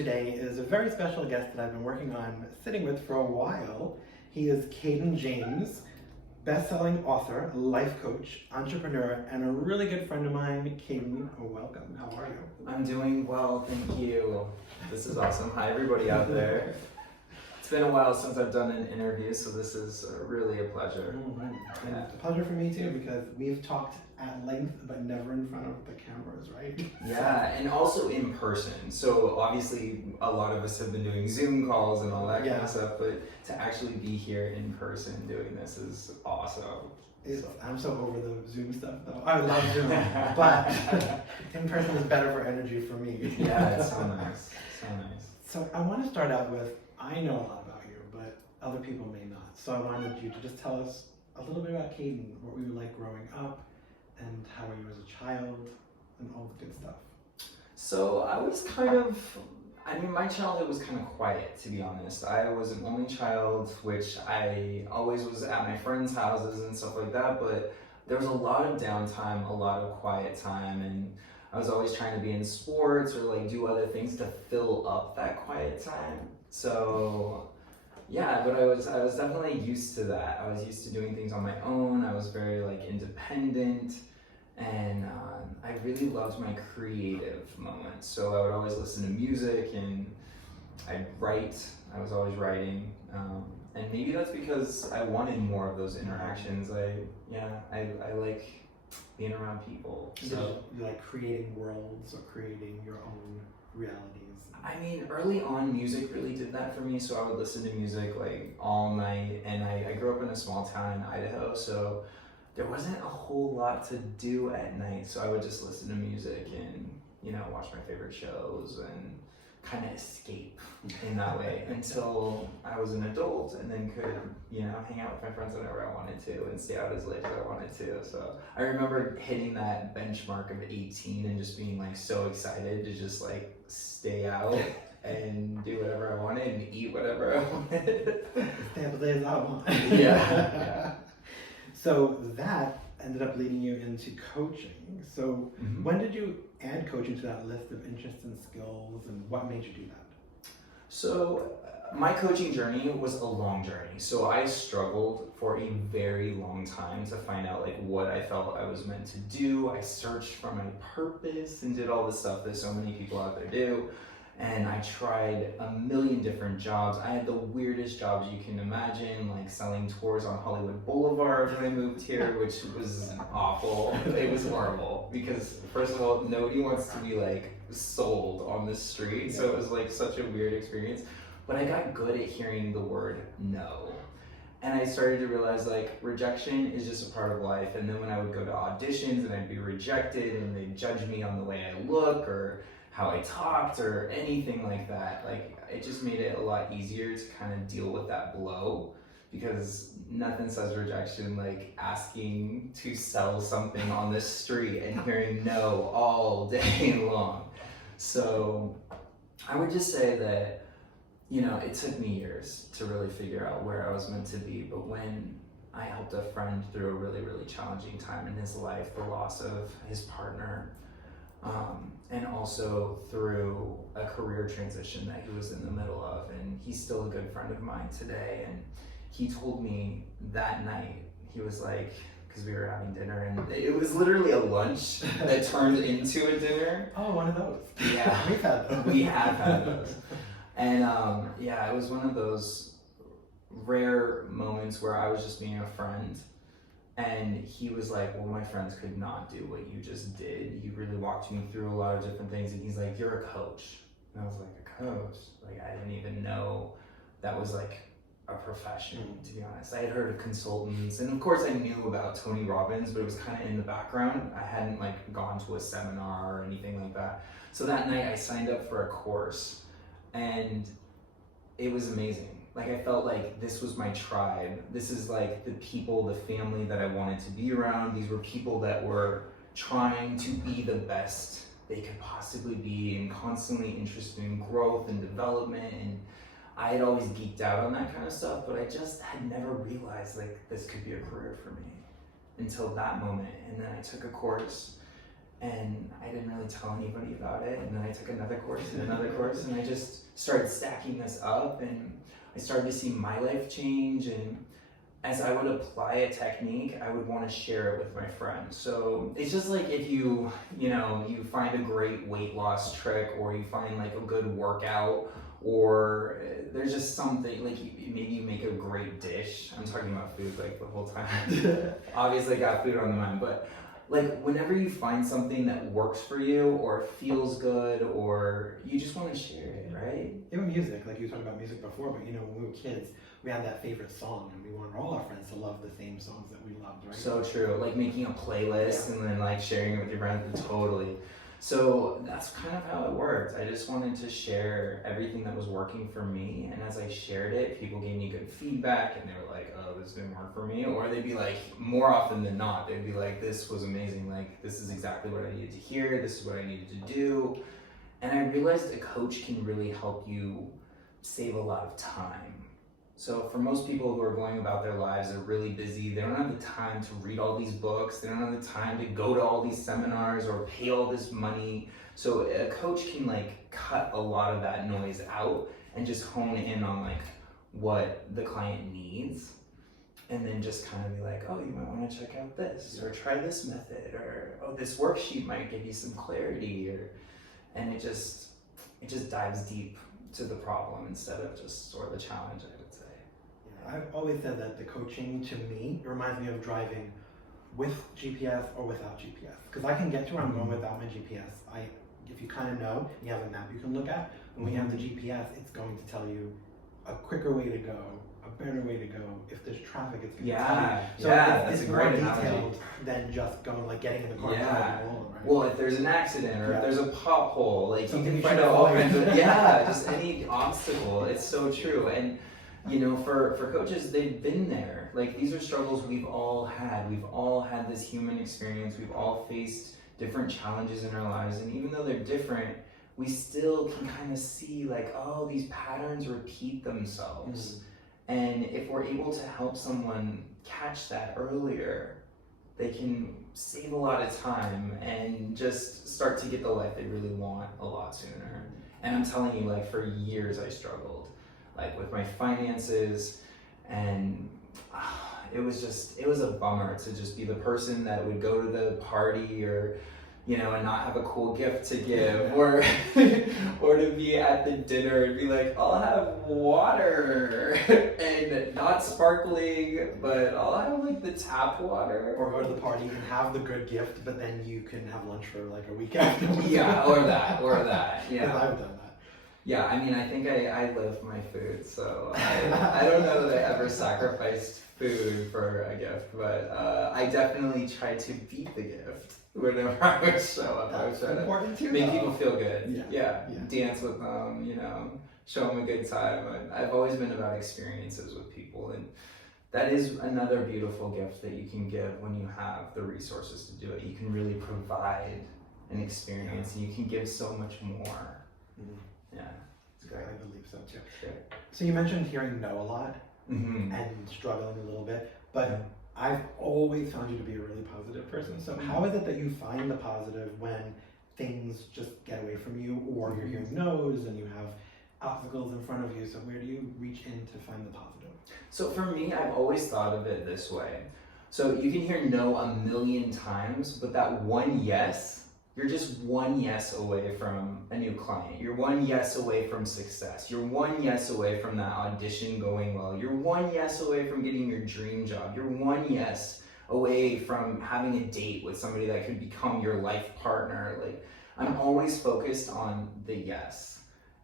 Today is a very special guest that I've been working on sitting with for a while. He is Kaden James, best-selling author, life coach, entrepreneur, and a really good friend of mine. Kaden, welcome. How are you? I'm doing well, thank you. This is awesome. Hi, everybody out there. It's been a while since I've done an interview, so this is really a pleasure. And it's a pleasure for me too, because we've talked at length, but never in front of the cameras, right? Yeah, and also in person. So obviously, a lot of us have been doing Zoom calls and all that kind of stuff, but to actually be here in person doing this is awesome. I'm so over the Zoom stuff though. I love Zoom, but in person is better for energy for me. Yeah, it's so nice. So nice. So I want to start out with, I know a lot about you, but other people may not. So I wanted you to just tell us a little bit about Kaden, what were you like growing up, and how were you as a child, and all the good stuff. So I was my childhood was kind of quiet, to be honest. I was an only child, which I always was at my friends' houses and stuff like that, but there was a lot of downtime, a lot of quiet time, and I was always trying to be in sports or like do other things to fill up that quiet time. So yeah, but I was definitely used to that. I was used to doing things on my own. I was very like independent, and I really loved my creative moments. So I would always listen to music and I'd write. I was always writing, and maybe that's because I wanted more of those interactions. I like being around people. So you like creating worlds or creating your own realities? I mean, early on, music really did that for me. So I would listen to music like all night, and I grew up in a small town in Idaho, so there wasn't a whole lot to do at night. So I would just listen to music and, watch my favorite shows and kind of escape in that way until I was an adult, and then could, hang out with my friends whenever I wanted to and stay out as late as I wanted to. So I remember hitting that benchmark of 18 and just being like so excited to just like stay out and do whatever I wanted and eat whatever I wanted. Stay up as late as I want. Yeah. So that ended up leading you into coaching. So when did you add coaching to that list of interests and skills, and what made you do that? So my coaching journey was a long journey. So I struggled for a very long time to find out like what I felt I was meant to do. I searched for my purpose and did all the stuff that so many people out there do. And I tried a million different jobs. I had the weirdest jobs you can imagine, like selling tours on Hollywood Boulevard when I moved here, which was awful. It was horrible because, first of all, nobody wants to be like sold on the street. So it was like such a weird experience. But I got good at hearing the word no. And I started to realize like rejection is just a part of life. And then when I would go to auditions and I'd be rejected and they'd judge me on the way I look or how I talked or anything like that, like it just made it a lot easier to kind of deal with that blow, because nothing says rejection like asking to sell something on the street and hearing no all day long. So I would just say that, it took me years to really figure out where I was meant to be, but when I helped a friend through a really, really challenging time in his life, the loss of his partner, and also through a career transition that he was in the middle of, and he's still a good friend of mine today. And he told me that night, he was like, because we were having dinner, and it was literally a lunch that turned into a dinner. Oh, one of those. Yeah, We've had those. We have had those. And it was one of those rare moments where I was just being a friend. And he was like, well, my friends could not do what you just did. You really walked me through a lot of different things. And he's like, you're a coach. And I was like, a coach? Like, I didn't even know that was like a profession, to be honest. I had heard of consultants. And of course I knew about Tony Robbins, but it was kind of in the background. I hadn't like gone to a seminar or anything like that. So that night I signed up for a course, and it was amazing. Like I felt like this was my tribe. This is like the people, the family that I wanted to be around. These were people that were trying to be the best they could possibly be and constantly interested in growth and development. And I had always geeked out on that kind of stuff, but I just had never realized like this could be a career for me until that moment. And then I took a course and I didn't really tell anybody about it. And then I took another course and another course, and I just started stacking this up, and I started to see my life change. And as I would apply a technique, I would want to share it with my friends. So it's just like if you find a great weight loss trick, or you find like a good workout, or there's just something like maybe you make a great dish. I'm talking about food like the whole time. Obviously, I got food on the mind, but like whenever you find something that works for you or feels good, or you just want to share it, right? Even music, like you were talking about music before, but when we were kids, we had that favorite song, and we wanted all our friends to love the same songs that we loved, right? So true. Like making a playlist and then like sharing it with your friends. Totally. So that's kind of how it worked. I just wanted to share everything that was working for me, and as I shared it, people gave me good feedback, and they were like, oh, this didn't work for me, or they'd be like, more often than not, they'd be like, this was amazing, like this is exactly what I needed to hear, this is what I needed to do. And I realized a coach can really help you save a lot of time. So for most people who are going about their lives, they're really busy, they don't have the time to read all these books, they don't have the time to go to all these seminars or pay all this money. So a coach can like cut a lot of that noise out and just hone in on like what the client needs, and then just kind of be like, oh, you might want to check out this, or try this method, or oh, this worksheet might give you some clarity, and it just dives deep to the problem instead of just sort of the challenge, I would say. I've always said that the coaching, to me, it reminds me of driving with GPS or without GPS. Because I can get to where I'm going without my GPS. If you kind of know, you have a map you can look at. When you have the GPS, it's going to tell you a quicker way to go, a better way to go. If there's traffic, it's going to tell you. So that's it's a more great detailed analogy than just going, like getting in the car and driving alone, right? Well, if there's an accident, or if there's a pothole, like something you can find out all kinds of, just any obstacle. It's so true. And for coaches, they've been there. Like these are struggles we've all had. We've all had this human experience. We've all faced different challenges in our lives. And even though they're different, we still can kind of see like, oh, these patterns repeat themselves. And if we're able to help someone catch that earlier, they can save a lot of time and just start to get the life they really want a lot sooner. And I'm telling you, like for years I struggled, like with my finances, and it was a bummer to just be the person that would go to the party, or and not have a cool gift to give, or to be at the dinner and be like, I'll have water and not sparkling, but I'll have like the tap water. Or go to the party and have the good gift, but then you can have lunch for like a week after. or that. Yeah, I've done that. Yeah, I mean, I think I live my food, so I don't know that I ever sacrificed food for a gift, but I definitely tried to beat the gift whenever I would show up. I would try to make people feel good. Yeah. Dance with them, show them a good time. I've always been about experiences with people, and that is another beautiful gift that you can give when you have the resources to do it. You can really provide an experience, and you can give so much more. Yeah, it's great. I believe so too. Sure. So you mentioned hearing no a lot and struggling a little bit, but I've always found you to be a really positive person. So how is it that you find the positive when things just get away from you, or you're hearing no's and you have obstacles in front of you? So where do you reach in to find the positive? So for me, I've always thought of it this way. So you can hear no a million times, but that one yes, you're just one yes away from a new client. You're one yes away from success. You're one yes away from that audition going well. You're one yes away from getting your dream job. You're one yes away from having a date with somebody that could become your life partner. Like, I'm always focused on the yes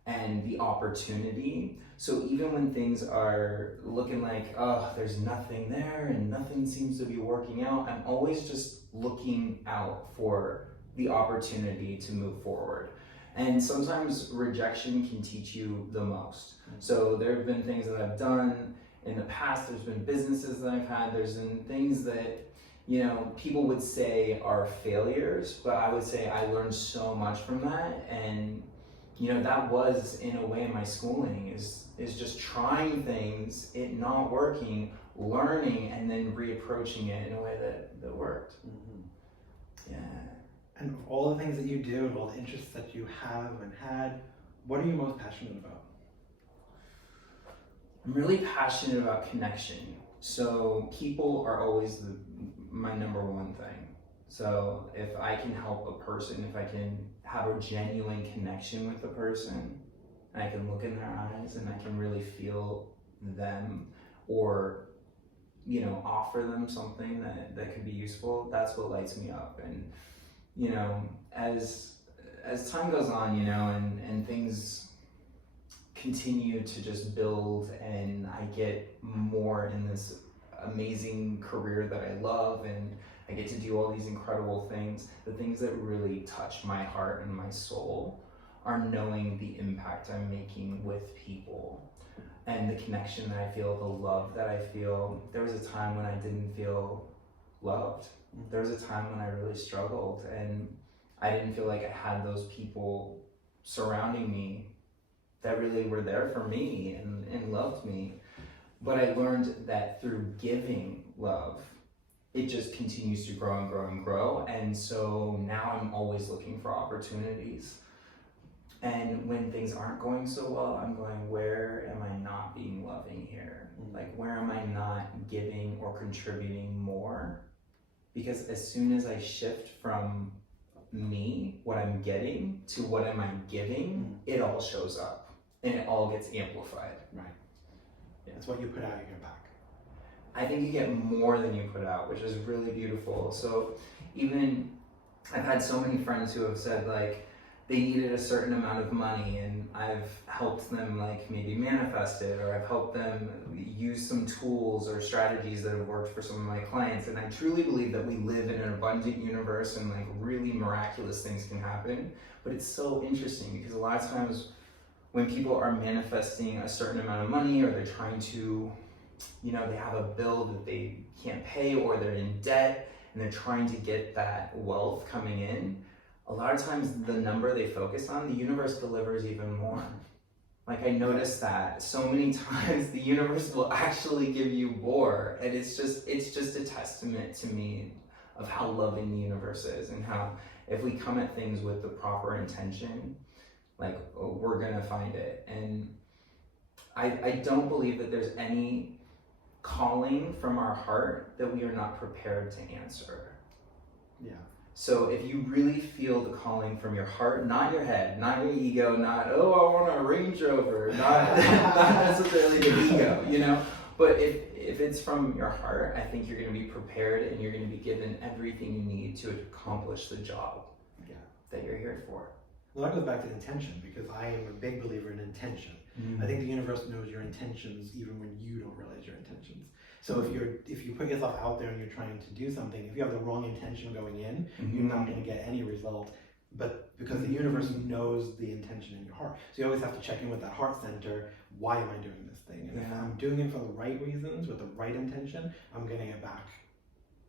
and the opportunity. So even when things are looking like, oh, there's nothing there and nothing seems to be working out, I'm always just looking out for the opportunity to move forward. And sometimes rejection can teach you the most. So there have been things that I've done in the past, there's been businesses that I've had, there's been things that, people would say are failures, but I would say I learned so much from that. And, that was in a way my schooling is just trying things, it not working, learning, and then reapproaching it in a way that worked. Yeah. And of all the things that you do, and all the interests that you have and had, what are you most passionate about? I'm really passionate about connection. So people are always my number one thing. So if I can help a person, if I can have a genuine connection with the person, and I can look in their eyes and I can really feel them, or offer them something that could be useful, that's what lights me up. And as time goes on, and things continue to just build, and I get more in this amazing career that I love, and I get to do all these incredible things, the things that really touch my heart and my soul are knowing the impact I'm making with people, and the connection that I feel, the love that I feel. There was a time when I didn't feel loved. There was a time when I really struggled, and I didn't feel like I had those people surrounding me that really were there for me and loved me. But I learned that through giving love, it just continues to grow and grow and grow. And so now I'm always looking for opportunities. And when things aren't going so well, I'm going, where am I not being loving here? Like, where am I not giving or contributing more? Because as soon as I shift from me, what I'm getting, to what am I giving, it all shows up and it all gets amplified. Right. Yeah, it's what you put out, you get back. I think you get more than you put out, which is really beautiful. So even I've had so many friends who have said like they needed a certain amount of money, and I've helped them like maybe manifest it, or I've helped them use some tools or strategies that have worked for some of my clients. And I truly believe that we live in an abundant universe and like really miraculous things can happen. But it's so interesting because a lot of times when people are manifesting a certain amount of money, or they're trying to, they have a bill that they can't pay, or they're in debt and they're trying to get that wealth coming in, a lot of times the number they focus on, the universe delivers even more. Like I noticed that so many times the universe will actually give you more. And it's just a testament to me of how loving the universe is, and how if we come at things with the proper intention, like we're gonna find it. And I don't believe that there's any calling from our heart that we are not prepared to answer. Yeah. So if you really feel the calling from your heart, not your head, not your ego, not, oh, I want a Range Rover, not necessarily the ego, but if it's from your heart, I think you're going to be prepared, and you're going to be given everything you need to accomplish the job that you're here for. Well, that goes back to intention, because I am a big believer in intention. I think the universe knows your intentions even when you don't realize your intentions. So if you put yourself out there and you're trying to do something, if you have the wrong intention going in, you're not going to get any result. But because the universe knows the intention in your heart, so you always have to check in with that heart center. Why am I doing this thing? And if I'm doing it for the right reasons, with the right intention, I'm going to get back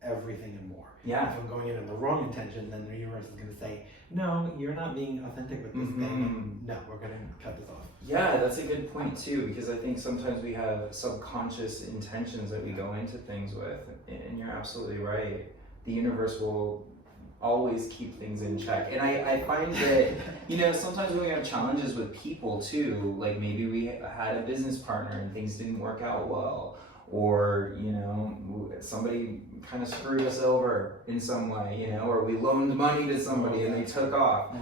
everything and more. Yeah. If I'm going in the wrong intention, then the universe is going to say, no, you're not being authentic with this thing. No, we're going to cut this off. Yeah, that's a good point too, because I think sometimes we have subconscious intentions that we go into things with, and you're absolutely right. The universe will always keep things in check. And I find that, sometimes when we have challenges with people too, like maybe we had a business partner and things didn't work out well, or, somebody kind of screwed us over in some way, or we loaned money to somebody and they took off.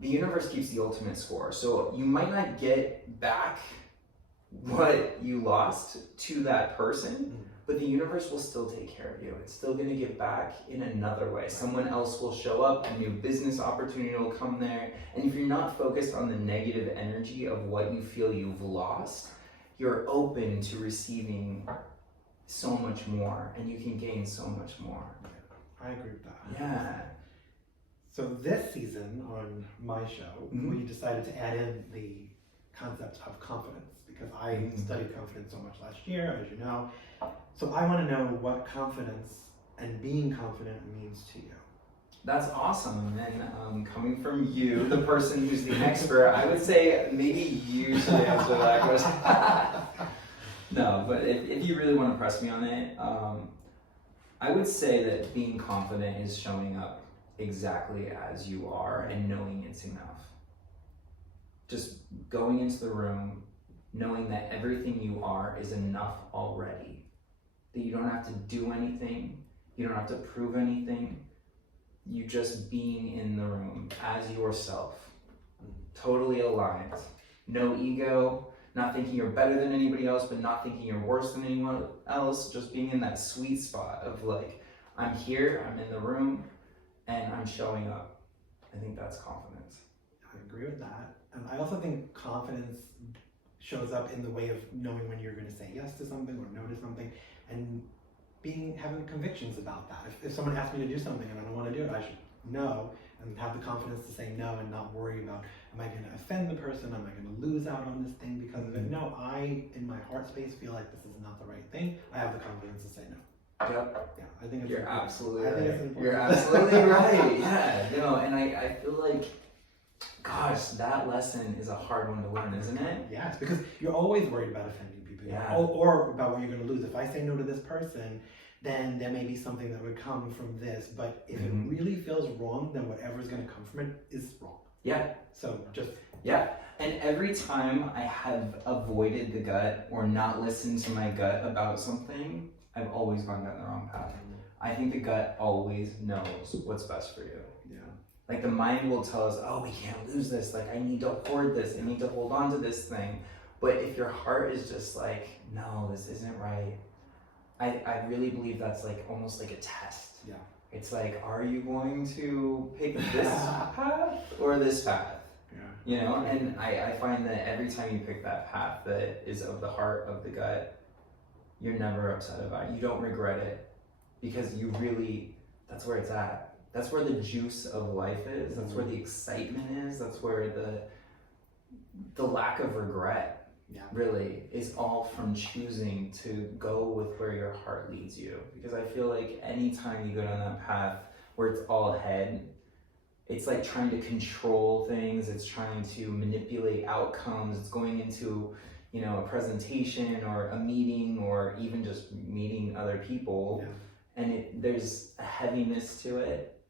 The universe keeps the ultimate score. So you might not get back what you lost to that person, but the universe will still take care of you. It's still going to give back in another way. Someone else will show up, a new business opportunity will come there. And if you're not focused on the negative energy of what you feel you've lost, you're open to receiving so much more, and you can gain so much more. I agree with that. Yeah. So this season on my show, we decided to add in the concept of confidence, because I studied confidence so much last year, as you know. So I want to know what confidence and being confident means to you. That's awesome. And coming from you, the person who's the expert, I would say maybe you should answer that question. No, but if you really want to press me on it, I would say that being confident is showing up exactly as you are and knowing it's enough. Just going into the room knowing that everything you are is enough already. That you don't have to do anything, you don't have to prove anything. You just being in the room as yourself, totally aligned. No ego, not thinking you're better than anybody else, but not thinking you're worse than anyone else. Just being in that sweet spot of like, I'm here, I'm in the room, and I'm showing up. I think that's confidence. I agree with that. And I also think confidence shows up in the way of knowing when you're going to say yes to something or no to something, and having convictions about that. If someone asks me to do something and I don't want to do it, I should know and have the confidence to say no and not worry about, am I going to offend the person? Am I going to lose out on this thing because of it? No, I, in my heart space, feel like this is not the right thing. I have the confidence to say no. Yep. Yeah, I think it's You're important. absolutely I think right. it's important. You're absolutely right. Yeah, no, and I feel like, gosh, that lesson is a hard one to learn, isn't it? Yes, because you're always worried about offending people. Yeah. Or about what you're going to lose. If I say no to this person, then there may be something that would come from this. But if it really feels wrong, then whatever's going to come from it is wrong. Yeah. So just... Yeah. And every time I have avoided the gut or not listened to my gut about something, I've always gone down the wrong path. I think the gut always knows what's best for you. Yeah. Like the mind will tell us, oh, we can't lose this. Like I need to hoard this. I need to hold on to this thing. But if your heart is just like, no, this isn't right. I really believe that's like almost like a test. Yeah. It's like, are you going to pick this path or this path? Yeah. You know, and I find that every time you pick that path that is of the heart, of the gut, you're never upset about it. You don't regret it because you really, that's where it's at. That's where the juice of life is. That's where the excitement is. That's where the lack of regret really is all from choosing to go with where your heart leads you. Because I feel like anytime you go down that path where it's all head, it's like trying to control things. It's trying to manipulate outcomes. It's going into, you know, a presentation or a meeting or even just meeting other people. Yeah. And there's a heaviness to it.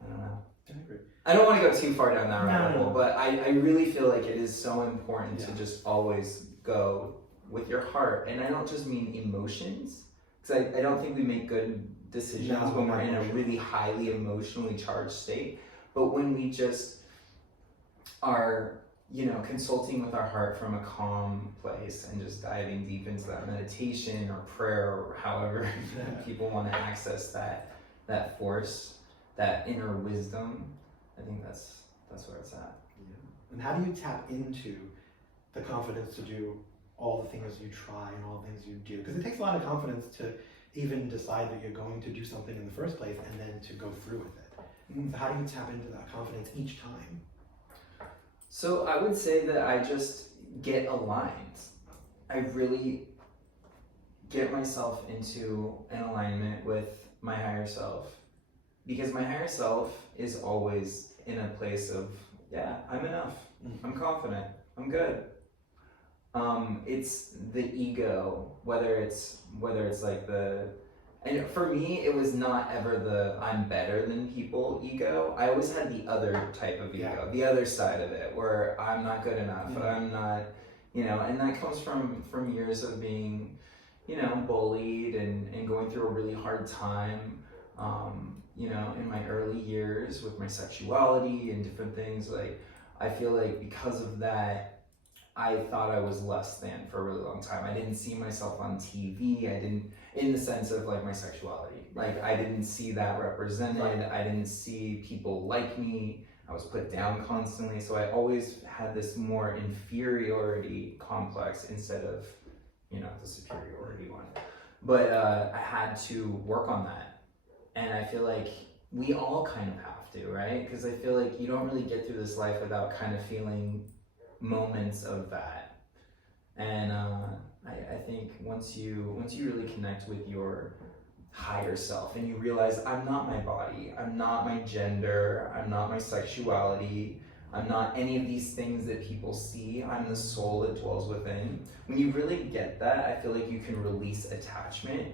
I don't know. I agree. I don't want to go too far down that rabbit hole, but I really feel like it is so important to just always go with your heart. And I don't just mean emotions, because I don't think we make good decisions when we're in a really highly emotionally charged state. But when we just are, you know, consulting with our heart from a calm place and just diving deep into that meditation or prayer or however people want to access that force, that inner wisdom, I think that's where it's at. Yeah. And how do you tap into the confidence to do all the things you try and all the things you do? Because it takes a lot of confidence to even decide that you're going to do something in the first place and then to go through with it. So how do you tap into that confidence each time? So I would say that I just get aligned. I really get myself into an alignment with my higher self. Because my higher self is always in a place of, yeah, I'm enough. I'm confident. I'm good. It's the ego, whether it's like and for me, it was not ever the I'm better than people ego. I always had the other type of ego, the other side of it, where I'm not good enough, I'm not, you know, and that comes from years of being, you know, bullied and going through a really hard time. You know, in my early years with my sexuality and different things, like I feel like because of that, I thought I was less than for a really long time. I didn't see myself on TV. I didn't, in the sense of like my sexuality, like I didn't see that represented. I didn't see people like me. I was put down constantly. So I always had this more inferiority complex instead of, you know, the superiority one. But I had to work on that. And I feel like we all kind of have to, right? Because I feel like you don't really get through this life without kind of feeling moments of that. And I think once you really connect with your higher self and you realize I'm not my body, I'm not my gender, I'm not my sexuality, I'm not any of these things that people see, I'm the soul that dwells within. When you really get that, I feel like you can release attachment.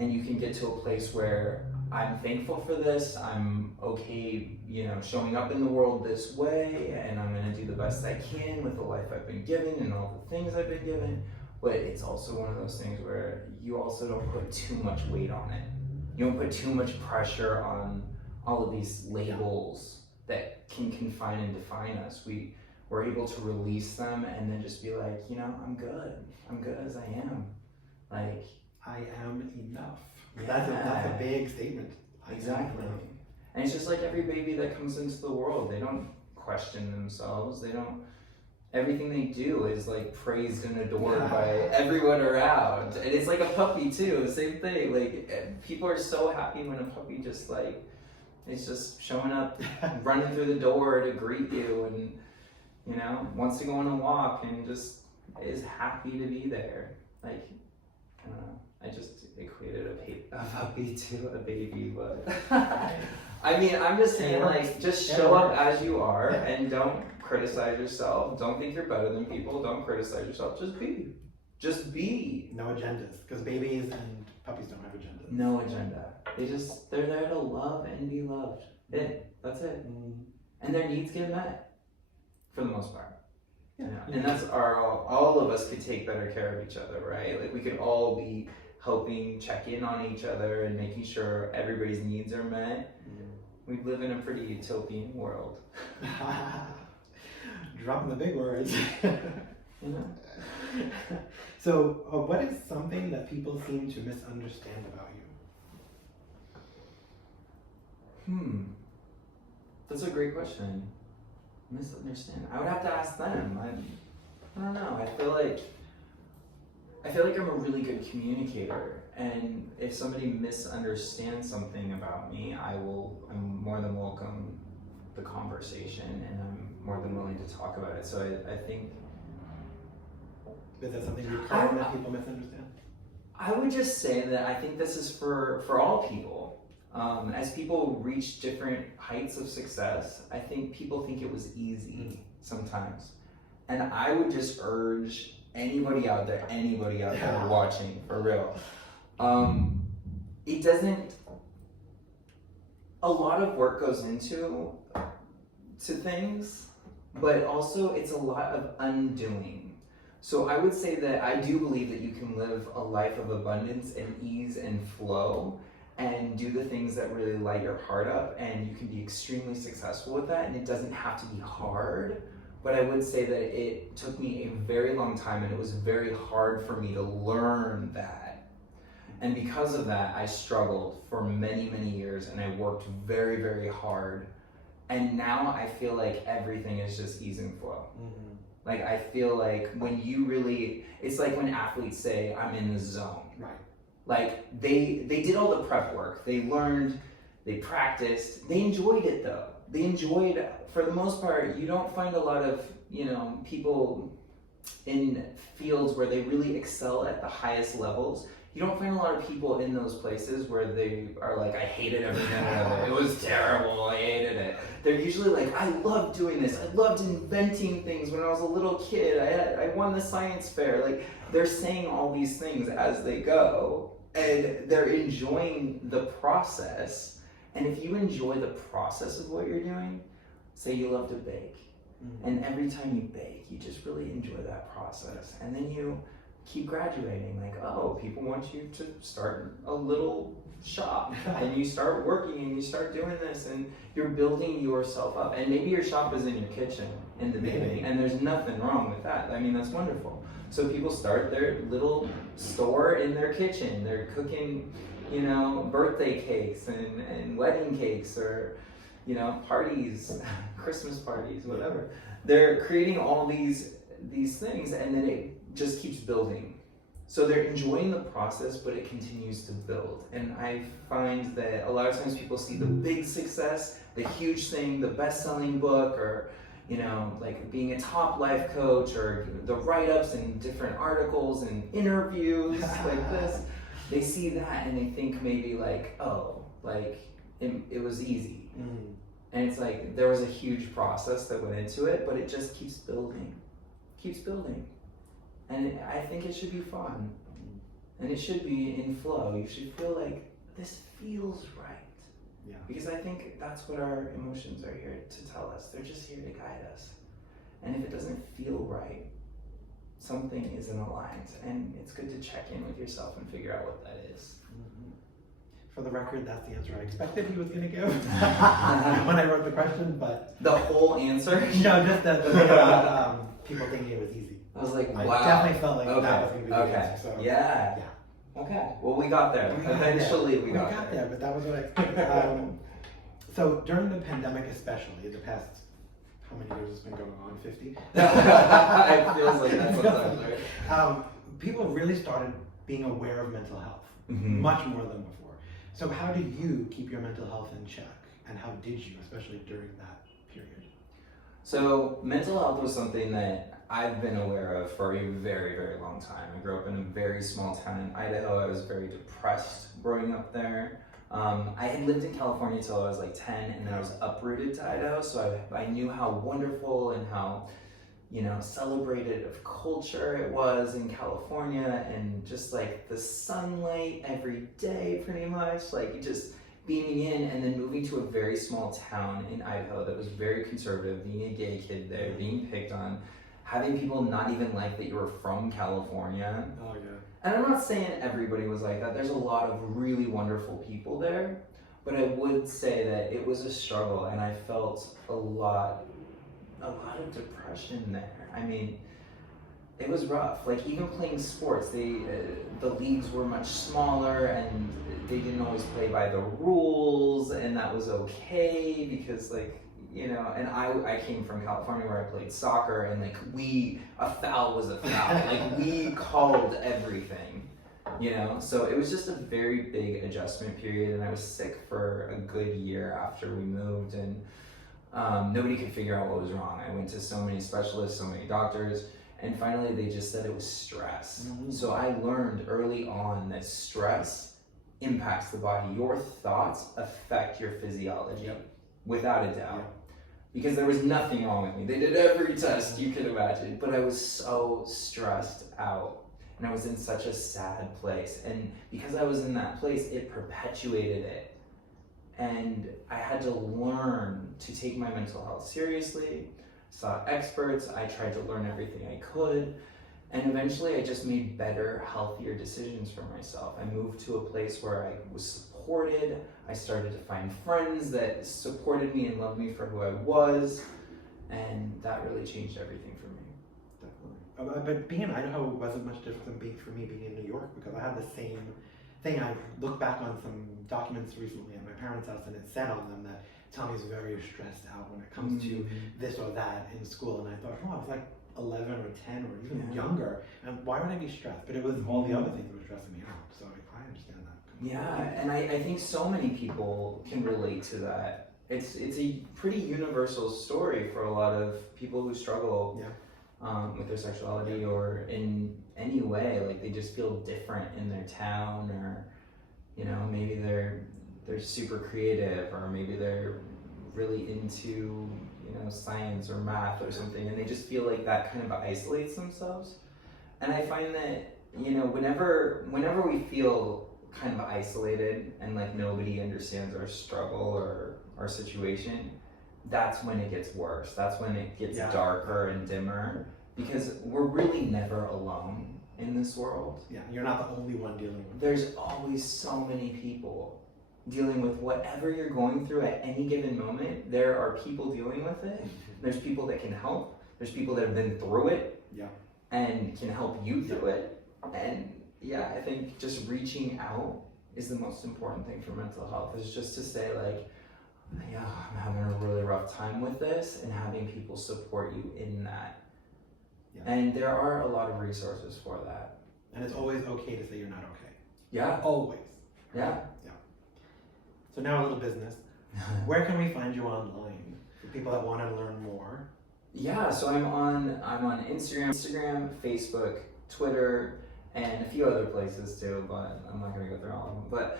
and you can get to a place where I'm thankful for this, I'm okay, showing up in the world this way, and I'm gonna do the best I can with the life I've been given and all the things I've been given. But it's also one of those things where you also don't put too much weight on it. You don't put too much pressure on all of these labels that can confine and define us. We're able to release them and then just be like, I'm good as I am. Like, I am enough. Yeah. That's a big statement. Exactly. And it's just like every baby that comes into the world, they don't question themselves. Everything they do is like praised and adored by everyone around. And it's like a puppy too, same thing. Like, people are so happy when a puppy just like, it's just showing up, running through the door to greet you, and wants to go on a walk and just is happy to be there. Like, I don't know. I just equated a puppy to a baby, but I mean, I'm just saying, like, just show up as you are and don't criticize yourself. Don't think you're better than people. Don't criticize yourself. Just be. Just be. No agendas, because babies and puppies don't have agendas. No agenda. They're there to love and be loved. That's it. And their needs get met, for the most part. Yeah. And that's all of us could take better care of each other, right? Like, we could all be helping check in on each other and making sure everybody's needs are met. We live in a pretty utopian world. Dropping the big words. So, what is something that people seem to misunderstand about you? That's a great question. Misunderstand. I would have to ask them. I don't know. I feel like I'm a really good communicator, and if somebody misunderstands something about me, I'm more than welcome the conversation, and I'm more than willing to talk about it. So I think. Is that something recurring that people misunderstand? I would just say that I think this is for all people. As people reach different heights of success, I think people think it was easy sometimes. And I would just urge anybody out there watching, for real. A lot of work goes into things, but also it's a lot of undoing. So I would say that I do believe that you can live a life of abundance and ease and flow and do the things that really light your heart up, and you can be extremely successful with that, and it doesn't have to be hard. But I would say that it took me a very long time, and it was very hard for me to learn that. And because of that, I struggled for many, many years, and I worked very, very hard. And now I feel like everything is just ease and flow. Like, I feel like it's like when athletes say, I'm in the zone. Right. Like, they did all the prep work, they learned, they practiced, they enjoyed it though. For the most part, you don't find a lot of, people in fields where they really excel at the highest levels. You don't find a lot of people in those places where they are like, I hated every minute of it. It was terrible, I hated it. They're usually like, I loved doing this. I loved inventing things when I was a little kid. I won the science fair. Like, they're saying all these things as they go, and they're enjoying the process. And if you enjoy the process of what you're doing, say you love to bake, and every time you bake, you just really enjoy that process. And then you keep graduating, like, oh, people want you to start a little shop, and you start working, and you start doing this, and you're building yourself up. And maybe your shop is in your kitchen in the beginning, and there's nothing wrong with that. I mean, that's wonderful. So people start their little store in their kitchen. They're cooking, birthday cakes and wedding cakes, or, parties, Christmas parties, whatever. They're creating all these things, and then it just keeps building. So they're enjoying the process, but it continues to build. And I find that a lot of times people see the big success, the huge thing, the best-selling book, or like being a top life coach, or the write-ups and different articles and interviews like this. They see that and they think maybe like, oh, like it was easy. And it's like, there was a huge process that went into it, but it just keeps building. And I think it should be fun. and it should be in flow. You should feel like this feels right. Yeah. Because I think that's what our emotions are here to tell us. They're just here to guide us. And if it doesn't feel right, something isn't aligned. And it's good to check in with yourself and figure out what that is. Mm-hmm. For the record, that's the answer I expected he was going to give when I wrote the question, but... The whole answer? No, just the thing about people thinking it was easy. I was like, wow. I definitely felt like Okay. that was going to be the answer. So. Yeah. Okay. Well, we got there. Eventually, we got there. But that was what I expected. So during the pandemic, especially, the past, how many years has been going on? 50? It feels like that sometimes, right? People really started being aware of mental health, Mm-hmm. much more than before. So how do you keep your mental health in check? And how did you, especially during that period? So mental health was something that I've been aware of for a very, very long time. I grew up in a very small town in Idaho. I was very depressed growing up there. I had lived in California till I was like 10, and then I was uprooted to Idaho, so I knew how wonderful and how, celebrated of culture it was in California, and just like the sunlight every day pretty much, like just beaming in, and then moving to a very small town in Idaho that was very conservative, being a gay kid there, being picked on, having people not even like that you were from California. Oh, yeah. And I'm not saying everybody was like that. There's a lot of really wonderful people there, but I would say that it was a struggle, and I felt a lot of depression there. I mean, it was rough. Like even playing sports, the leagues were much smaller, and they didn't always play by the rules, and that was okay because and I came from California where I played soccer, and a foul was a foul. Like we called everything, so it was just a very big adjustment period, and I was sick for a good year after we moved, and nobody could figure out what was wrong. I went to so many specialists, so many doctors, and finally they just said it was stress. Mm-hmm. So I learned early on that stress impacts the body. Your thoughts affect your physiology. Yep. Without a doubt. Yep. Because there was nothing wrong with me. They did every test you could imagine, but I was so stressed out, and I was in such a sad place. And because I was in that place, it perpetuated it. And I had to learn to take my mental health seriously, sought experts, I tried to learn everything I could, and eventually I just made better, healthier decisions for myself. I moved to a place where I was supported. I started to find friends that supported me and loved me for who I was, and that really changed everything for me. Definitely. But being in Idaho wasn't much different than for me being in New York, because I had the same thing. I looked back on some documents recently at my parents' house, and it said on them that Tommy's very stressed out when it comes to this or that in school, and I thought, I was like 11 or 10 or even younger, and why would I be stressed? But it was all the other things that were stressing me out, so I understand that. Yeah, and I think so many people can relate to that. It's a pretty universal story for a lot of people who struggle with their sexuality or in any way. Like they just feel different in their town, or maybe they're super creative, or maybe they're really into science or math or something, and they just feel like that kind of isolates themselves. And I find that whenever we feel kind of isolated and like nobody understands our struggle or our situation, that's when it gets worse. That's when it gets darker and dimmer, because we're really never alone in this world. Yeah, you're not the only one dealing with it. There's always so many people dealing with whatever you're going through at any given moment. There are people dealing with it. There's people that can help. There's people that have been through it and can help you through it. And I think just reaching out is the most important thing for mental health, is just to say I'm having a really rough time with this, and having people support you in that. Yeah. And there are a lot of resources for that. And it's always okay to say you're not okay. Yeah. Always. Yeah. Yeah. So now a little business. Where can we find you online for people that want to learn more? Yeah, so I'm on Instagram, Facebook, Twitter, and a few other places too, but I'm not going to go through all of them. But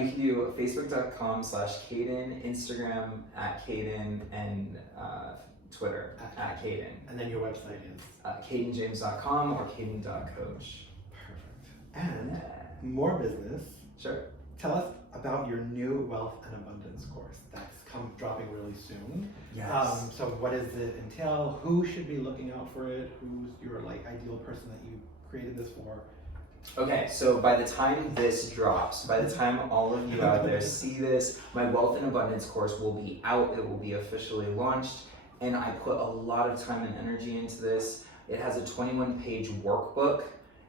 you can do facebook.com/Kaden, Instagram @Kaden, and Twitter @Kaden. And then your website is? KadenJames.com or Kaden.coach. Perfect. And more business. Sure. Tell us about your new Wealth and Abundance course that's dropping really soon. Yes. So what does it entail? Who should be looking out for it? Who's your ideal person that you created this for? Okay, so by the time this drops, by the time all of you out there see this, my Wealth and Abundance course will be out. It will be officially launched, and I put a lot of time and energy into this. It has a 21-page workbook,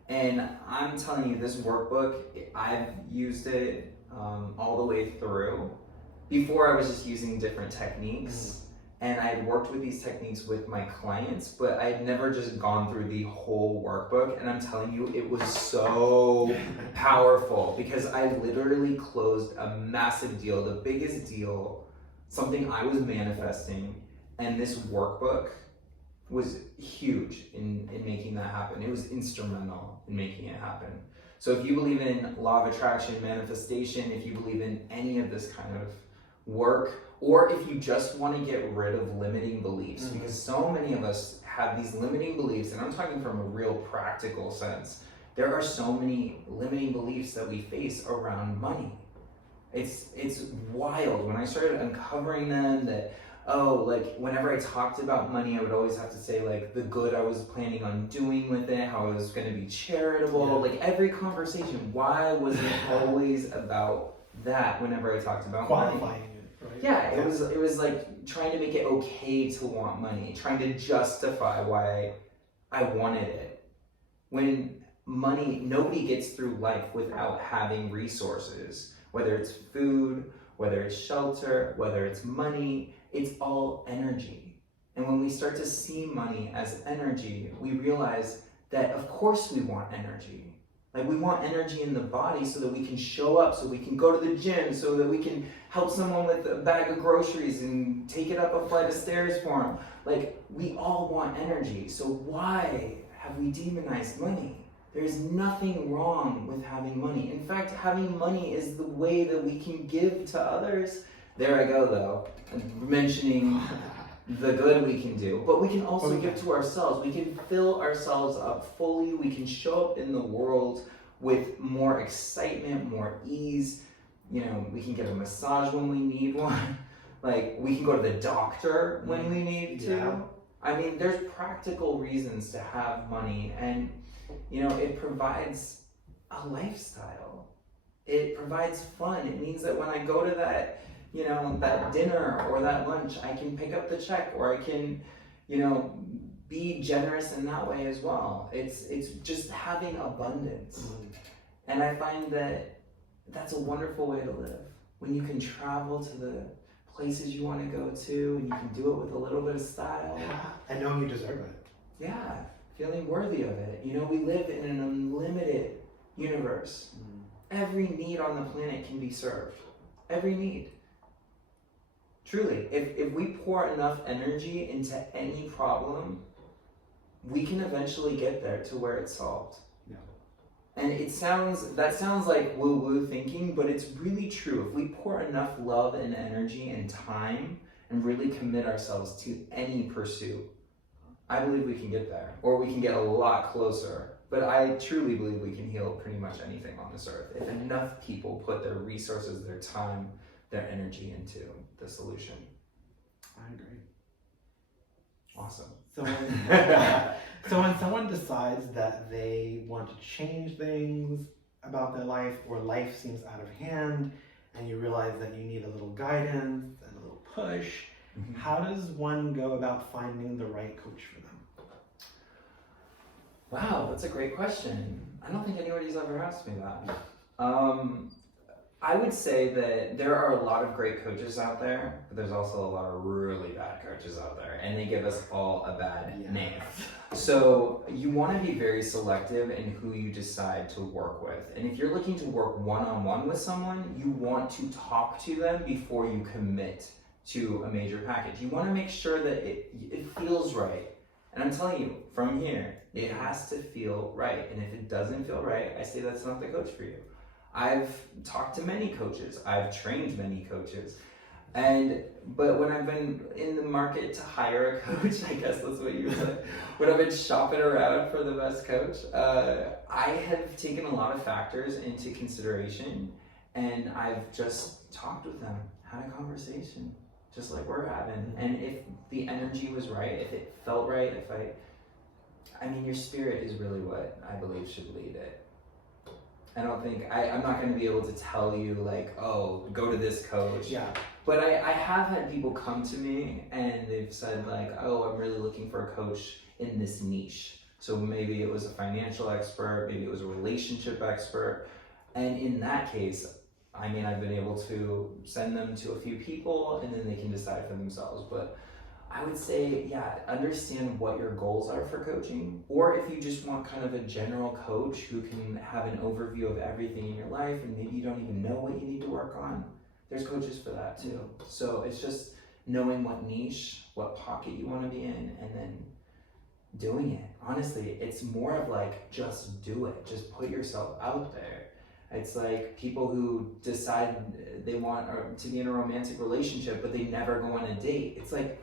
and I'm telling you, this workbook, I've used it all the way through. Before, I was just using different techniques, and I had worked with these techniques with my clients, but I had never just gone through the whole workbook, and I'm telling you, it was so powerful because I literally closed a massive deal, the biggest deal, something I was manifesting, and this workbook was huge in making that happen. It was instrumental in making it happen. So if you believe in law of attraction, manifestation, if you believe in any of this kind of work, or if you just want to get rid of limiting beliefs, because so many of us have these limiting beliefs, and I'm talking from a real practical sense. There are so many limiting beliefs that we face around money. It's wild. When I started uncovering them, that whenever I talked about money, I would always have to say the good I was planning on doing with it, how I was going to be charitable, every conversation. Why was it always about that whenever I talked about money? Qualifying it, right? Yeah, it was like trying to make it okay to want money, trying to justify why I wanted it. When money, nobody gets through life without having resources, whether it's food, whether it's shelter, whether it's money. It's all energy. And when we start to see money as energy, we realize that of course we want energy. We want energy in the body so that we can show up, so we can go to the gym, so that we can help someone with a bag of groceries and take it up a flight of stairs for them. We all want energy. So why have we demonized money? There's nothing wrong with having money. In fact, having money is the way that we can give to others. There I go, though, mentioning the good we can do, but we can also give to ourselves. We can fill ourselves up fully. We can show up in the world with more excitement, more ease. We can get a massage when we need one. We can go to the doctor when we need to. Yeah. I mean, there's practical reasons to have money, and it provides a lifestyle. It provides fun. It means that when I go to that dinner or that lunch, I can pick up the check, or I can, be generous in that way as well. It's just having abundance. And I find that that's a wonderful way to live. When you can travel to the places you want to go to, and you can do it with a little bit of style. And knowing you deserve it. Yeah, feeling worthy of it. We live in an unlimited universe. Every need on the planet can be served. Every need. Truly, if we pour enough energy into any problem, we can eventually get there to where it's solved. Yeah. And that sounds like woo-woo thinking, but it's really true. If we pour enough love and energy and time and really commit ourselves to any pursuit, I believe we can get there, or we can get a lot closer. But I truly believe we can heal pretty much anything on this earth if enough people put their resources, their time, their energy into the solution. I agree. Awesome. So when someone decides that they want to change things about their life, or life seems out of hand, and you realize that you need a little guidance and a little push, how does one go about finding the right coach for them? Wow, that's a great question. I don't think anybody's ever asked me that. I would say that there are a lot of great coaches out there, but there's also a lot of really bad coaches out there, and they give us all a bad name. So you want to be very selective in who you decide to work with. And if you're looking to work one-on-one with someone, you want to talk to them before you commit to a major package. You want to make sure that it feels right. And I'm telling you, from here, it has to feel right. And if it doesn't feel right, I say that's not the coach for you. I've talked to many coaches. I've trained many coaches. But when I've been in the market to hire a coach, I guess that's what you would say, when I've been shopping around for the best coach, I have taken a lot of factors into consideration, and I've just talked with them, had a conversation, just like we're having. And if the energy was right, if it felt right, I mean, your spirit is really what I believe should lead it. I don't think, I'm not going to be able to tell you like, oh, go to this coach. Yeah. But I have had people come to me and they've said like, oh, I'm really looking for a coach in this niche. So maybe it was a financial expert, maybe it was a relationship expert. And in that case, I mean, I've been able to send them to a few people and then they can decide for themselves. But I would say, yeah, understand what your goals are for coaching, or if you just want kind of a general coach who can have an overview of everything in your life and maybe you don't even know what you need to work on. There's coaches for that too. So it's just knowing what niche, what pocket you want to be in, and then doing it. Honestly, it's more of like, just do it. Just put yourself out there. It's like people who decide they want to be in a romantic relationship, but they never go on a date. It's like,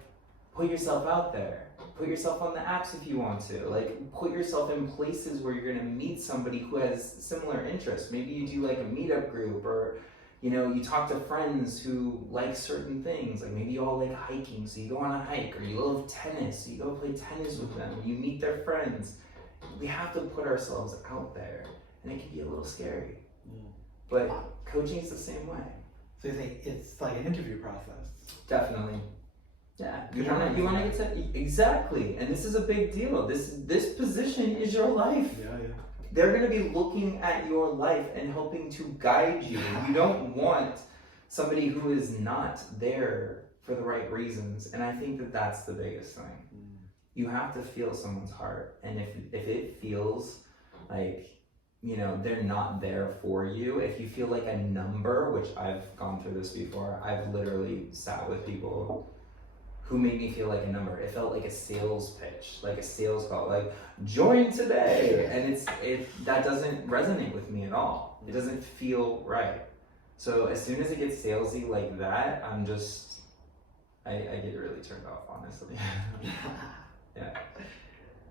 put yourself out there. Put yourself on the apps if you want to. Like, put yourself in places where you're gonna meet somebody who has similar interests. Maybe you do like a meetup group, or you know, you talk to friends who like certain things. Like maybe you all like hiking, so you go on a hike, or you love tennis, so you go play tennis with them. You meet their friends. We have to put ourselves out there, and it can be a little scary. But coaching is the same way. So you think it's like an interview process? Definitely. Yeah, you want to get to, exactly, and this is a big deal. This position is your life. Yeah. They're going to be looking at your life and helping to guide you. You don't want somebody who is not there for the right reasons, and I think that that's the biggest thing. You have to feel someone's heart, and if it feels like, you know, they're not there for you, if you feel like a number, which I've gone through this before, I've literally sat with people who made me feel like a number. It felt like a sales pitch, like a sales call, like join today. And that doesn't resonate with me at all. It doesn't feel right. So as soon as it gets salesy like that, I get really turned off, honestly. Yeah.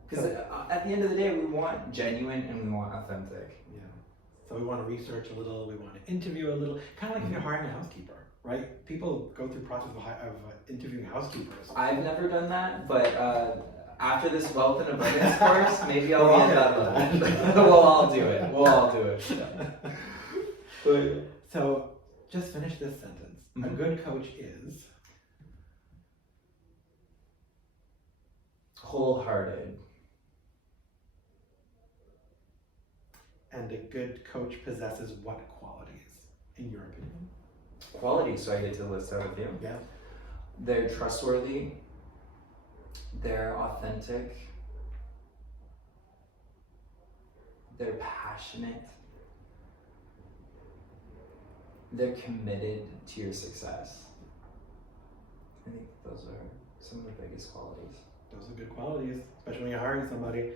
Because at the end of the day, we want genuine and we want authentic. Yeah. So we want to research a little, we want to interview a little, kind of like if you're hiring a housekeeper. Right? People go through the process of interviewing housekeepers. I've never done that, but after this wealth and abundance course, maybe I'll be at that level. We'll all do it. We'll all do it. But, so, just finish this sentence. A good coach is wholehearted. And a good coach possesses what qualities, in your opinion? Quality, so I get to list out a few. Yeah. They're trustworthy, they're authentic, they're passionate, they're committed to your success. I think those are some of the biggest qualities. Those are good qualities, especially when you're hiring somebody.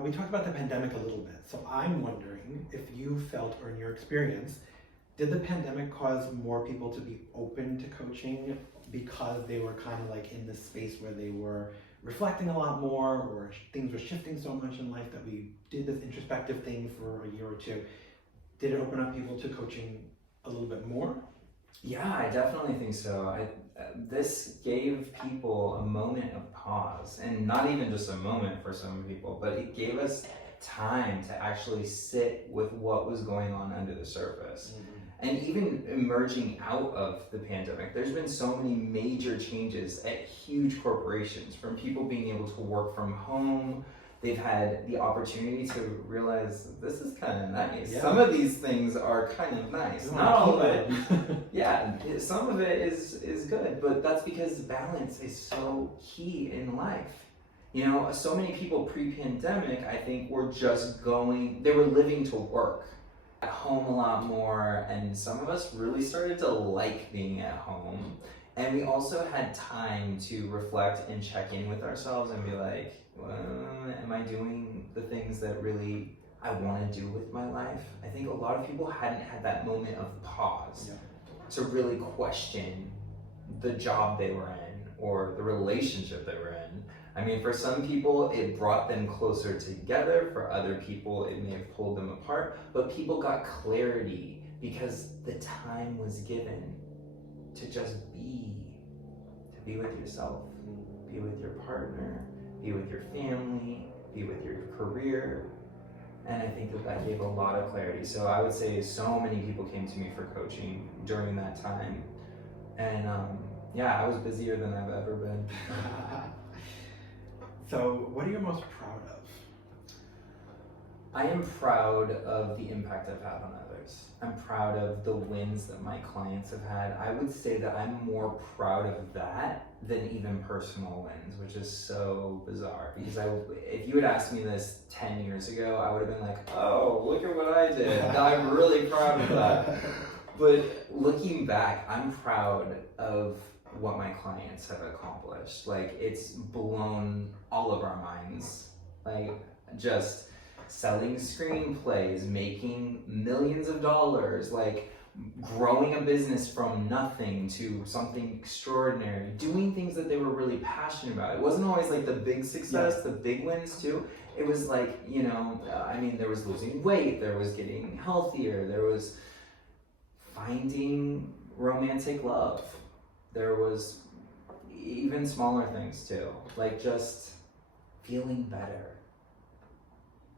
We talked about the pandemic a little bit, so I'm wondering if you felt, or in your experience, did the pandemic cause more people to be open to coaching because they were kind of like in this space where they were reflecting a lot more, or things were shifting so much in life that we did this introspective thing for a year or two? Did it open up people to coaching a little bit more? Yeah, I definitely think so. This gave people a moment of pause, and not even just a moment for some people, but it gave us time to actually sit with what was going on under the surface. And even emerging out of the pandemic, there's been so many major changes at huge corporations, from people being able to work from home. They've had the opportunity to realize this is kind of nice. Yeah. Some of these things are kind of nice. Not all of it. Yeah, some of it is good, but that's because balance is so key in life. You know, so many people pre-pandemic, I think, were they were living to work. At home a lot more, and some of us really started to like being at home, and we also had time to reflect and check in with ourselves and be like, well, am I doing the things that really I want to do with my life? I think a lot of people hadn't had that moment of pause to really question the job they were in or the relationship they were in. I mean, for some people, it brought them closer together. For other people, it may have pulled them apart. But people got clarity because the time was given to just be. To be with yourself, be with your partner, be with your family, be with your career. And I think that gave a lot of clarity. So I would say so many people came to me for coaching during that time. And yeah, I was busier than I've ever been. So, what are you most proud of? I am proud of the impact I've had on others. I'm proud of the wins that my clients have had. I would say that I'm more proud of that than even personal wins, which is so bizarre. Because if you had asked me this 10 years ago, I would have been like, oh, look at what I did. I'm really proud of that. But looking back, I'm proud of what my clients have accomplished. Like, it's blown all of our minds. Like, just selling screenplays, making millions of dollars, like growing a business from nothing to something extraordinary, doing things that they were really passionate about. It wasn't always like the big success, the big wins too. It was like, you know, I mean, there was losing weight, there was getting healthier, there was finding romantic love. There was even smaller things too, like just feeling better.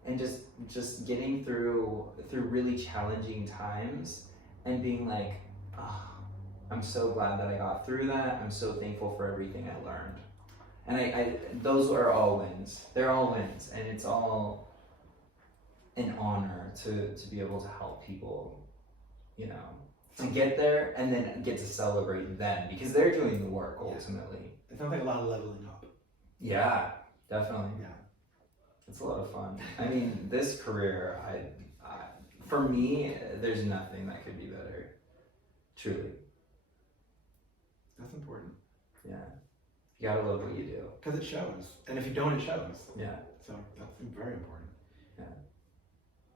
And just getting through really challenging times and being like, oh, I'm so glad that I got through that. I'm so thankful for everything I learned. And I those are all wins. They're all wins, and it's all an honor to be able to help people, you know, to get there and then get to celebrate them because they're doing the work ultimately. It sounds like a lot of leveling up. Yeah, definitely. Yeah. It's a lot of fun. I mean, this career, for me, there's nothing that could be better. Truly. That's important. Yeah. You gotta love what you do. Because it shows. And if you don't, it shows. Yeah. So that's very important. Yeah.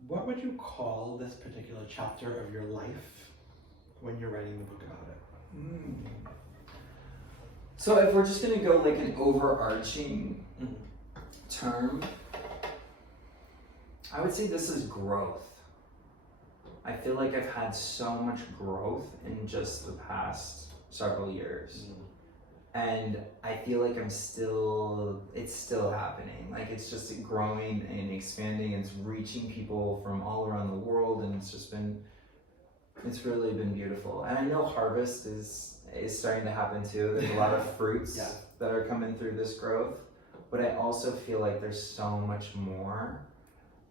What would you call this particular chapter of your life when you're writing the book about it? So if we're just gonna go like an overarching term, I would say this is growth. I feel like I've had so much growth in just the past several years. And I feel like it's still happening. Like it's just growing and expanding. It's reaching people from all around the world, and it's really been beautiful. And I know harvest is starting to happen too. There's a lot of fruits that are coming through this growth. But I also feel like there's so much more.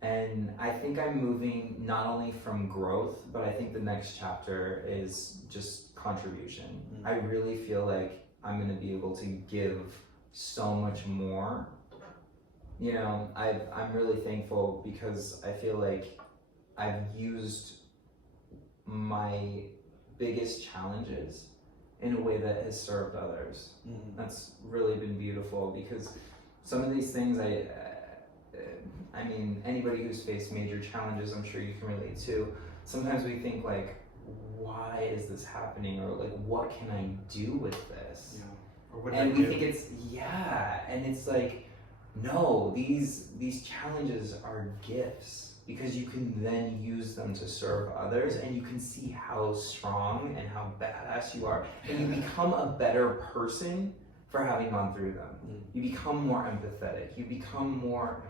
And I think I'm moving not only from growth, but I think the next chapter is just contribution. I really feel like I'm gonna be able to give so much more. You know, I'm really thankful because I feel like I've used my biggest challenges in a way that has served others. That's really been beautiful because some of these things I mean, anybody who's faced major challenges, I'm sure you can relate to. Sometimes we think like, why is this happening? Or like, what can I do with this? And we think it's, and it's like, no, these challenges are gifts because you can then use them to serve others and you can see how strong and how badass you are. And you become a better person for having gone through them. You become more empathetic. You become more,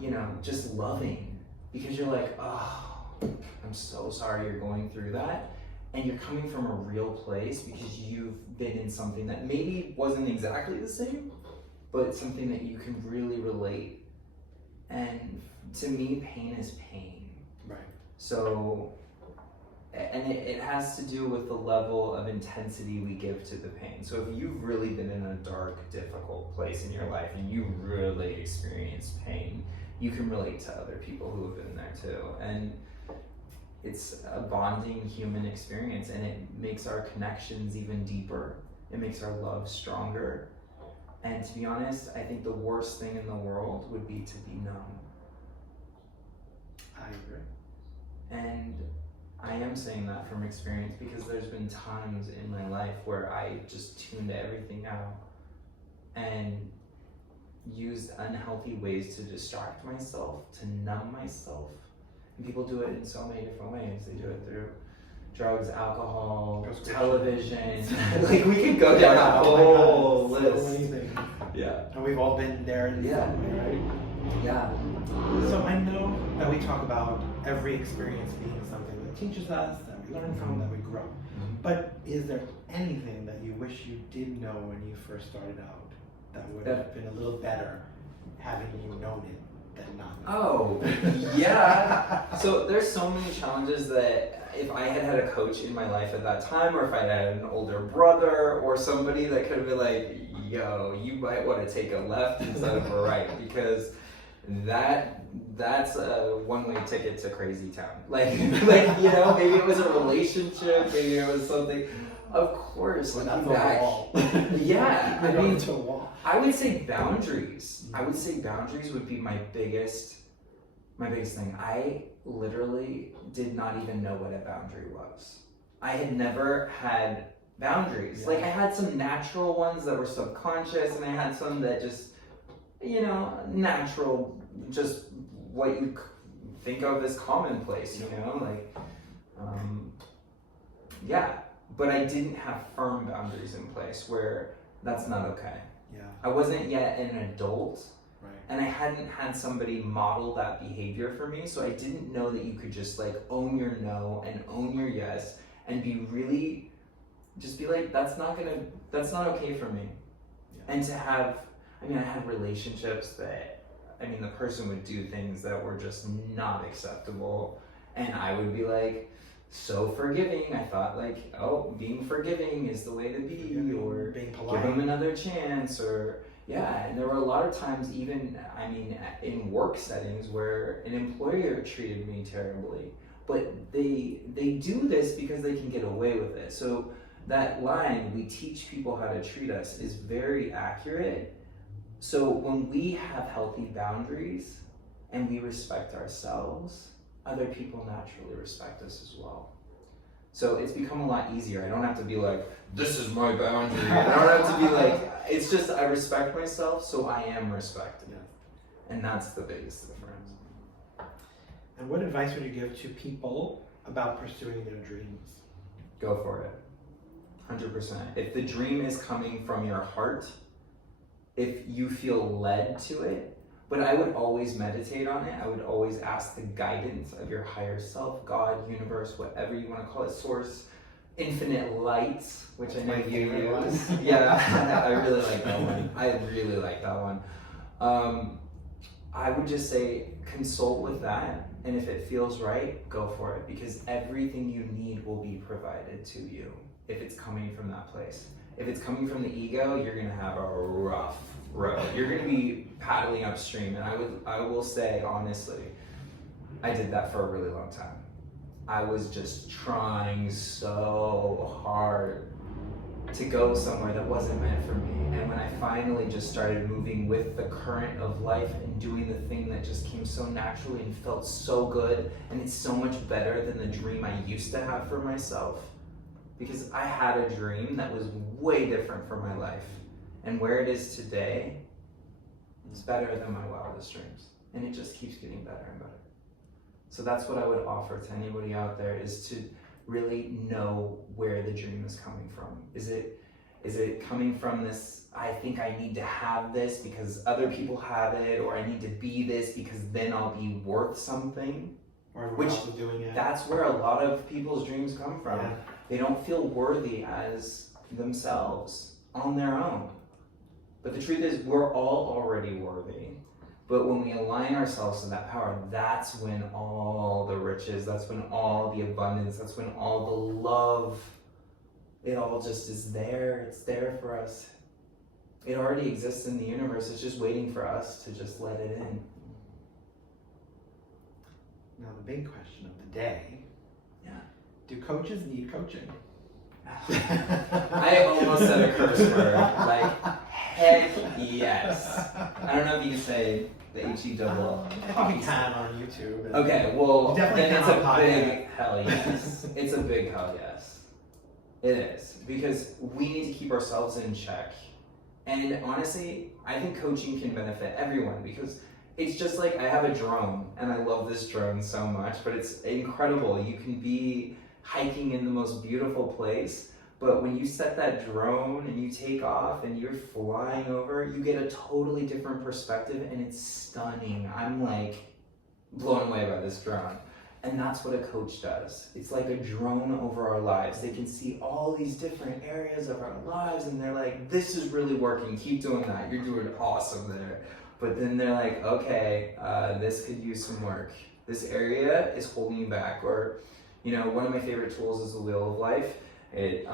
you know, just loving because you're like, oh, I'm so sorry you're going through that. And you're coming from a real place because you've been in something that maybe wasn't exactly the same, but something that you can really relate. And to me, pain is pain. Right. So, and it has to do with the level of intensity we give to the pain. So if you've really been in a dark, difficult place in your life and you really experienced pain, you can relate to other people who have been there too. And it's a bonding human experience, and it makes our connections even deeper. It makes our love stronger. And to be honest, I think the worst thing in the world would be to be numb. I agree. And I am saying that from experience because there's been times in my life where I just tuned everything out and used unhealthy ways to distract myself, to numb myself. And people do it in so many different ways. They do it through drugs, alcohol, television. Like we could go down a whole list. So many things. Yeah. And we've all been there in some way, right? Yeah. So I know that we talk about every experience being something that teaches us, that we learn from, that we grow. But is there anything that you wish you did know when you first started out that would have been a little better having you known it than not? Oh, yeah. So there's so many challenges that if I had had a coach in my life at that time, or if I had an older brother or somebody that could have been like, yo, you might want to take a left instead of a right, because that's a one-way ticket to crazy town. Like you know, maybe it was a relationship, maybe it was something. Of course, looking back. Yeah, I mean, I would say boundaries. I would say boundaries would be my biggest thing. I literally did not even know what a boundary was. I had never had boundaries. Yeah. Like I had some natural ones that were subconscious, and I had some that just, you know, natural, just what you think of as commonplace, you know, like, yeah. But I didn't have firm boundaries in place where that's not okay. Yeah. I wasn't yet an adult, right. And I hadn't had somebody model that behavior for me, so I didn't know that you could just like own your no and own your yes and be really, just be like, that's not okay for me. Yeah. And to have, I mean, I had relationships that, I mean, the person would do things that were just not acceptable, and I would be like, so forgiving. I thought like, oh, being forgiving is the way to be, or being polite, give them another chance, or yeah. And there were a lot of times, even, I mean, in work settings where an employer treated me terribly, but they do this because they can get away with it. So that line, we teach people how to treat us, is very accurate. So when we have healthy boundaries and we respect ourselves, other people naturally respect us as well. So it's become a lot easier. I don't have to be like, this is my boundary. I don't have to be like, it's just I respect myself, so I am respected. Yeah. And that's the biggest difference. And what advice would you give to people about pursuing their dreams? Go for it. 100%. If the dream is coming from your heart, if you feel led to it, but I would always meditate on it. I would always ask the guidance of your higher self, God, universe, whatever you want to call it, source, infinite lights, which That's I know my you favorite use. one. Yeah, I really like that one. I really like that one. I would just say consult with that, and if it feels right, go for it, because everything you need will be provided to you if it's coming from that place. If it's coming from the ego, you're gonna have a rough road. You're gonna be paddling upstream, and I will say honestly, I did that for a really long time. I was just trying so hard to go somewhere that wasn't meant for me. And when I finally just started moving with the current of life and doing the thing that just came so naturally and felt so good, and it's so much better than the dream I used to have for myself. Because I had a dream that was way different from my life. And where it is today, it's better than my wildest dreams. And it just keeps getting better and better. So that's what I would offer to anybody out there, is to really know where the dream is coming from. Is it coming from this, I think I need to have this because other people have it, or I need to be this because then I'll be worth something? Or everyone else is doing it. That's where a lot of people's dreams come from. Yeah. They don't feel worthy as themselves on their own. But the truth is, we're all already worthy. But when we align ourselves to that power, that's when all the riches, that's when all the abundance, that's when all the love, it all just is there. It's there for us. It already exists in the universe. It's just waiting for us to just let it in. Now the big question of the day. Yeah. Do coaches need coaching? I almost said a curse word. Like, heck yes. I don't know if you can say the H-E-double-L. I think you can on YouTube. Okay, well, You definitely then it's can a on big hell yes. It's a big hell yes. It is. Because we need to keep ourselves in check. And honestly, I think coaching can benefit everyone because it's just like I have a drone and I love this drone so much, but it's incredible. You can be hiking in the most beautiful place, but when you set that drone and you take off and you're flying over, you get a totally different perspective and it's stunning. I'm like blown away by this drone. And that's what a coach does. It's like a drone over our lives. They can see all these different areas of our lives and they're like, this is really working, keep doing that, you're doing awesome there. But then they're like, okay, this could use some work. This area is holding you back. Or, you know, one of my favorite tools is the Wheel of Life. It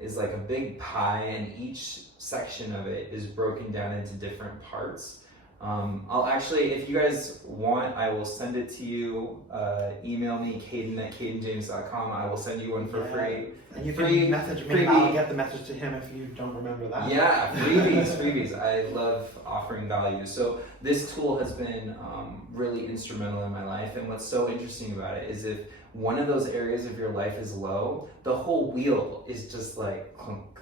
is like a big pie and each section of it is broken down into different parts. I'll actually, if you guys want, I will send it to you. Email me, Kaden@kadenjames.com. I will send you one for free. And you can message me, and I'll get the message to him if you don't remember that. Yeah, freebies. I love offering value. So this tool has been really instrumental in my life. And what's so interesting about it is if one of those areas of your life is low, the whole wheel is just like clunk,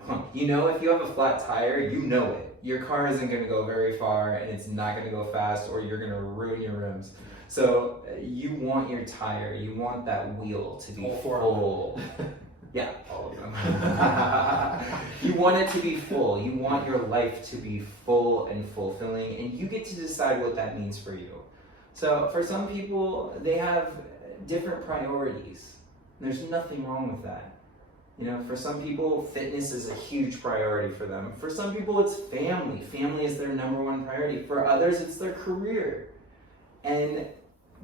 clunk. You know, if you have a flat tire, you know it. Your car isn't going to go very far and it's not going to go fast or you're going to ruin your rims. So you want your tire, you want that wheel to be full. Yeah, all of them. You want it to be full. You want your life to be full and fulfilling, and you get to decide what that means for you. So for some people, they have different priorities. There's nothing wrong with that. You know, for some people, fitness is a huge priority for them. For some people, it's family. Family is their number one priority. For others, it's their career. And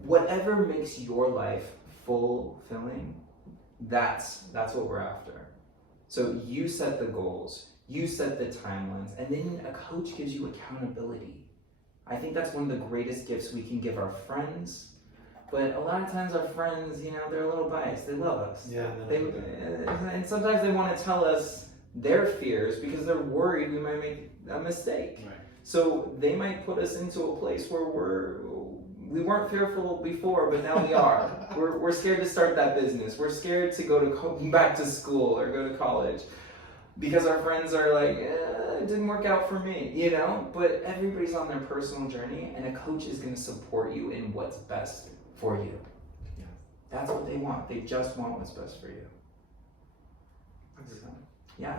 whatever makes your life fulfilling, that's what we're after. So you set the goals, you set the timelines, and then a coach gives you accountability. I think that's one of the greatest gifts we can give our friends. But a lot of times our friends, you know, they're a little biased. They love us. Yeah. And sometimes they want to tell us their fears because they're worried we might make a mistake. Right. So they might put us into a place where we weren't fearful before, but now we are. We're scared to start that business. We're scared to go back to school or go to college because our friends are like, it didn't work out for me, you know? But everybody's on their personal journey, and a coach is going to support you in what's best for you. Yeah. That's what they want. They just want what's best for you. So, yeah,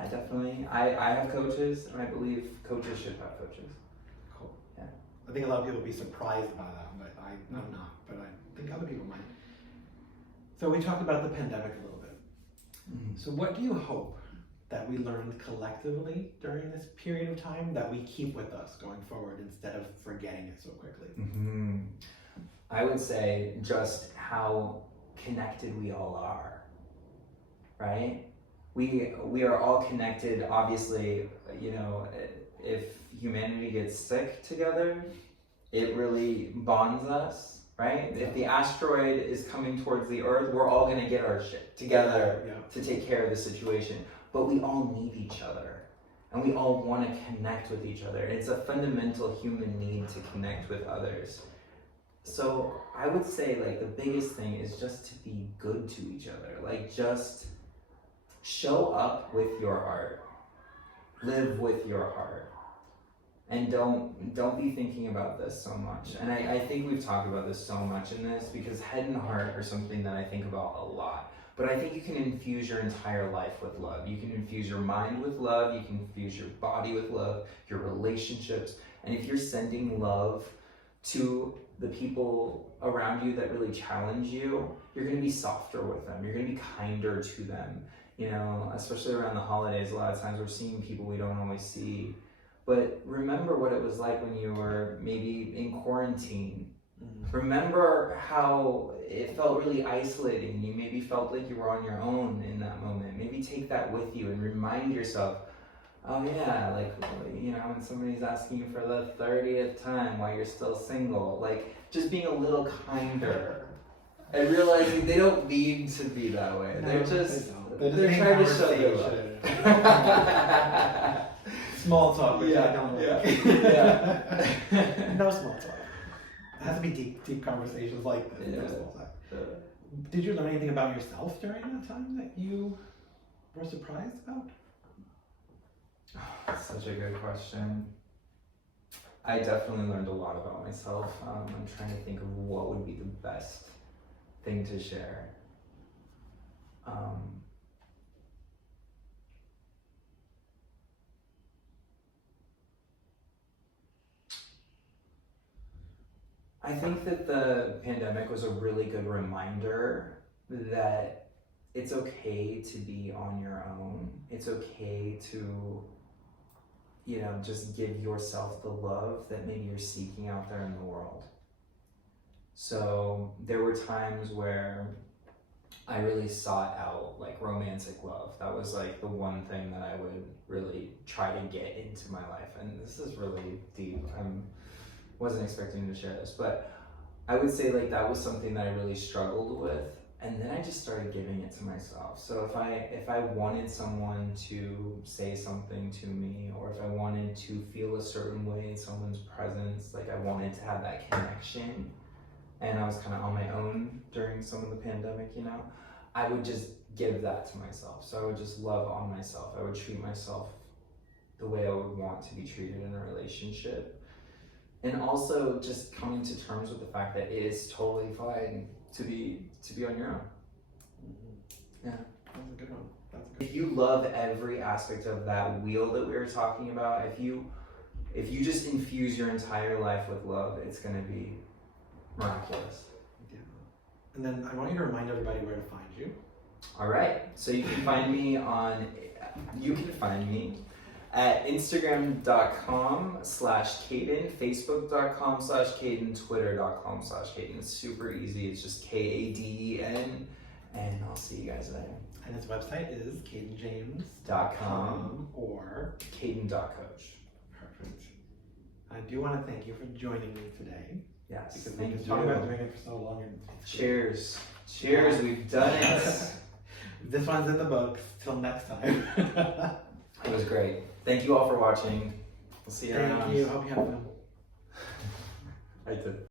I have coaches, and I believe coaches should have coaches. Cool. Yeah. I think a lot of people will be surprised by that, but I'm not. But I think other people might. So we talked about the pandemic a little bit. Mm-hmm. So what do you hope that we learned collectively during this period of time that we keep with us going forward instead of forgetting it so quickly? Mm-hmm. I would say just how connected we all are, right? We are all connected. Obviously, you know, if humanity gets sick together, it really bonds us, right? If the asteroid is coming towards the Earth, we're all gonna get our shit together to take care of the situation. But we all need each other, and we all want to connect with each other. It's a fundamental human need to connect with others. So I would say, like, the biggest thing is just to be good to each other. Like, just show up with your heart, live with your heart, and don't be thinking about this so much. And I think we've talked about this so much in this because head and heart are something that I think about a lot. But I think you can infuse your entire life with love. You can infuse your mind with love. You can infuse your body with love, your relationships. And if you're sending love to the people around you that really challenge you, you're going to be softer with them. You're going to be kinder to them. You know, especially around the holidays, a lot of times we're seeing people we don't always see. But remember what it was like when you were maybe in quarantine. Mm-hmm. Remember how it felt really isolating. You maybe felt like you were on your own in that moment. Maybe take that with you and remind yourself, oh yeah, like, you know, when somebody's asking you for the 30th time while you're still single, like, just being a little kinder and realizing they don't need to be that way. No, they're just They're trying to show their love. Small talk, which I don't like. Yeah. No small talk. It has to be deep conversations like this. No small talk. Did you learn anything about yourself during that time that you were surprised about? Such a good question. I definitely learned a lot about myself. I'm trying to think of what would be the best thing to share. I think that the pandemic was a really good reminder that it's okay to be on your own. It's okay to, just give yourself the love that maybe you're seeking out there in the world. So there were times where I really sought out like romantic love. That was like the one thing that I would really try to get into my life. And this is really deep. Wasn't expecting to share this, but I would say like that was something that I really struggled with. And then I just started giving it to myself. So if I wanted someone to say something to me, or if I wanted to feel a certain way in someone's presence, like I wanted to have that connection, and I was kind of on my own during some of the pandemic, I would just give that to myself. So I would just love on myself. I would treat myself the way I would want to be treated in a relationship. And also just coming to terms with the fact that it is totally fine to be on your own. Yeah. That's a good one. If you love every aspect of that wheel that we were talking about, if you just infuse your entire life with love, it's gonna be miraculous. Yeah. And then I want you to remind everybody where to find you. All right. So you can find me at Instagram.com/Kaden, Facebook.com/Kaden, Twitter.com/Kaden. It's super easy. It's just KADEN, and I'll see you guys there. And his website is KadenJames.com or Kaden.coach. Perfect. I do want to thank you for joining me today. Yes, because thank we've you. been talking about doing it for so long. And Cheers. Cheers, we've done it. This one's in the books. Till next time. It was great. Thank you all for watching. We'll see you around. Thank you. Hope you have fun. I did.